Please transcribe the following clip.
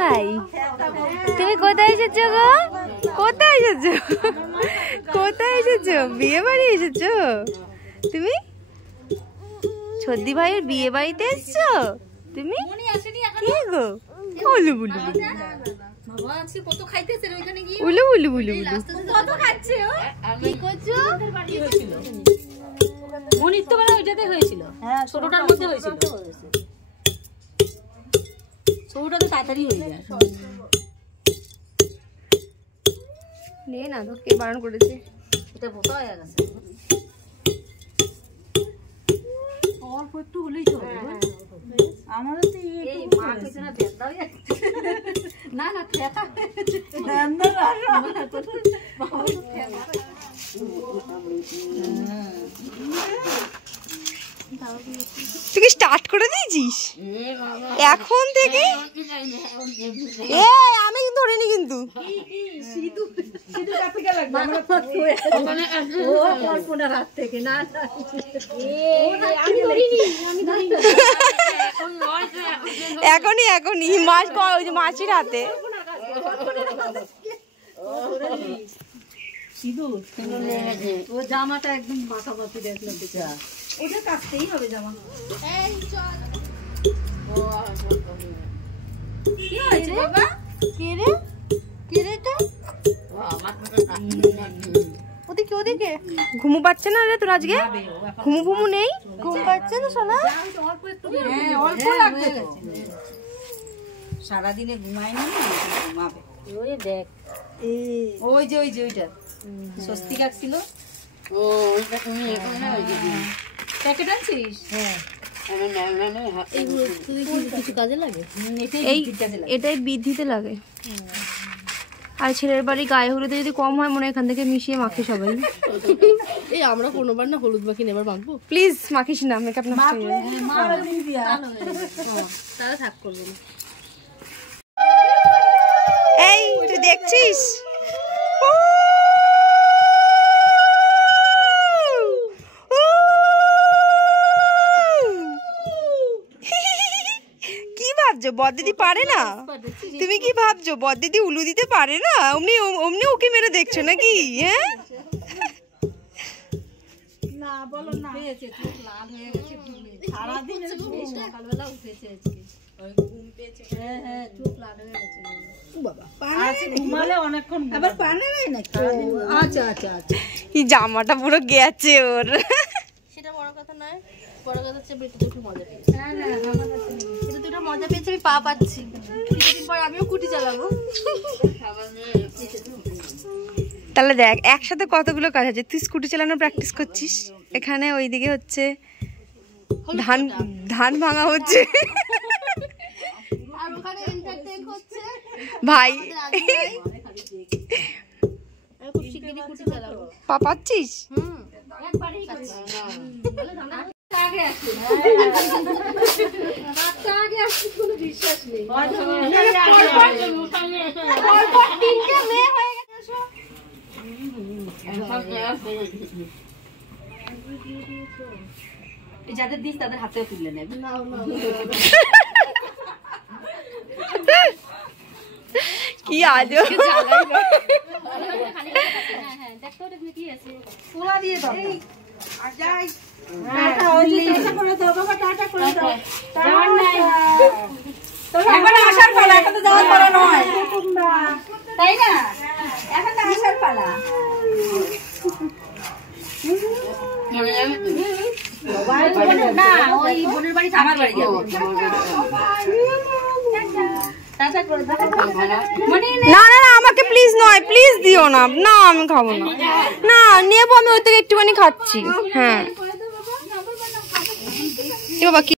ভাই তুমি কোথায় এসেছো গো? কোথায় এসেছো? কোথায় এসেছো? বিয়ে বাড়ি এসেছো তুমি? ছদ্দি ভাইয়ের বিয়ে বাড়িতে এসছো তুমি? কি গো? উলু বুলু উলু বুলু বুলু মনিত্যবেলা ওইটাতে হয়েছিল, ছোটটার মধ্যে হয়েছিল। ছোটটা তো তাড়াতাড়ি হয়ে যায়। নে না তো কে বারণ করেছে? এটা বোতা হয়ে গেছে, অল্প একটু হলেই তো হবে। আমাদের তো এই মা কইছে না বেদা হয়ে না না খেতা না তুই কি স্টার্ট করে দিয়েছিস এখন থেকে? আমি ধরিনি কিন্তু। এখনই এখনই মাছ ওই যে মাছির হাতে ও জামাটা একদম মাখামাখি দেখলাম, ওটা কাটতেই হবে জামা। কি হয়েছে বাবা? কে রে কে রে? ওদিকে ওদিকে ঘুমু পাচ্ছে না রে তোর আজকে? ঘুমু ঘুমু নেই? ঘুম পাচ্ছে না সোনা? অল্প লাগবে তো, সারাদিনে ঘুমায় না, ঘুমাবে। ওই দেখ ওই যে ওইটা স্বস্তিকা ছিল। ও ওইটা তুমি এখন না ওই যে প্যাকেট আনছিস? হ্যাঁ কিছু কাজে লাগে, এটাই বৃদ্ধিতে লাগে। আর ছেলের বাড়ি গায়ে হলুদে যদি কম হয় মনে এখান থেকে মিশিয়ে মাখে সবাই। এই আমরা কোনোবার না হলুদ মাখি নেবার মাখবো। প্লিজ মাখিস না, মেকআপ নষ্ট হয়ে যাবে। তাহলে থাক করবো না। এই তুই দেখছিস কি ভাবছো বড়দিদি পারে না? তুমি কি ভাবছো বড়দিদি উলু দিতে পারে না? অমনি অমনি ওকে মেরে দেখছো নাকি? হ্যাঁ না বলো না, পেয়েছে চোখ লাল হয়ে গেছে, সারাদিন সকালবেলা উঠেছে আজকে, ওই ঘুম পেয়েছে। হ্যাঁ চোখ লাল হয়ে গেছে বাবা। পানি ঘুমালে অনেকক্ষণ আবার পানি নেই না। আচ্ছা আচ্ছা আচ্ছা, এই জামাটা পুরো গেছে ওর। সেটা বড় কথা নয়, বড় কথা হচ্ছে বেটিতে একটু মজা পেয়েছে। হ্যাঁ না আমার কাছে নেই, এটা দুটো মজা পেয়েছে, আমি পা পাচ্ছি। কিছুদিন পর আমিও কুটি চালাবো। তাহলে দেখ একসাথে কতগুলো কাজ আছে। তুই স্কুটি চালানো প্র্যাকটিস করছিস, এখানে ওইদিকে হচ্ছে ধান ধান ভাঙা হচ্ছে, আর ওখানে এন্টারটেইন হচ্ছে ভাই আমি খুব শিগগিরই কুটি চালাবো। পা পাচ্ছিস? একবারই কাছে আগে আসে, বাচ্চা আগে আসে কোনো বিশ্বাস নেই। পরপর তিনটে মেয়ে হয়ে গেছে। যাদের দিস তাদের হাতেও তুলে নেবে। কি আজব আসার পালা, এখন তো যাওয়ার পালা নয়, তাই না? এখন তো আসার পালা। না ওই বোনের বাড়ি, আমার বাড়ি যাবো। না না না আমাকে প্লিজ নয়, প্লিজ দিও না। না আমি খাবো না, না নেবো আমি ওই থেকে একটুখানি খাচ্ছি। হ্যাঁ বাবা।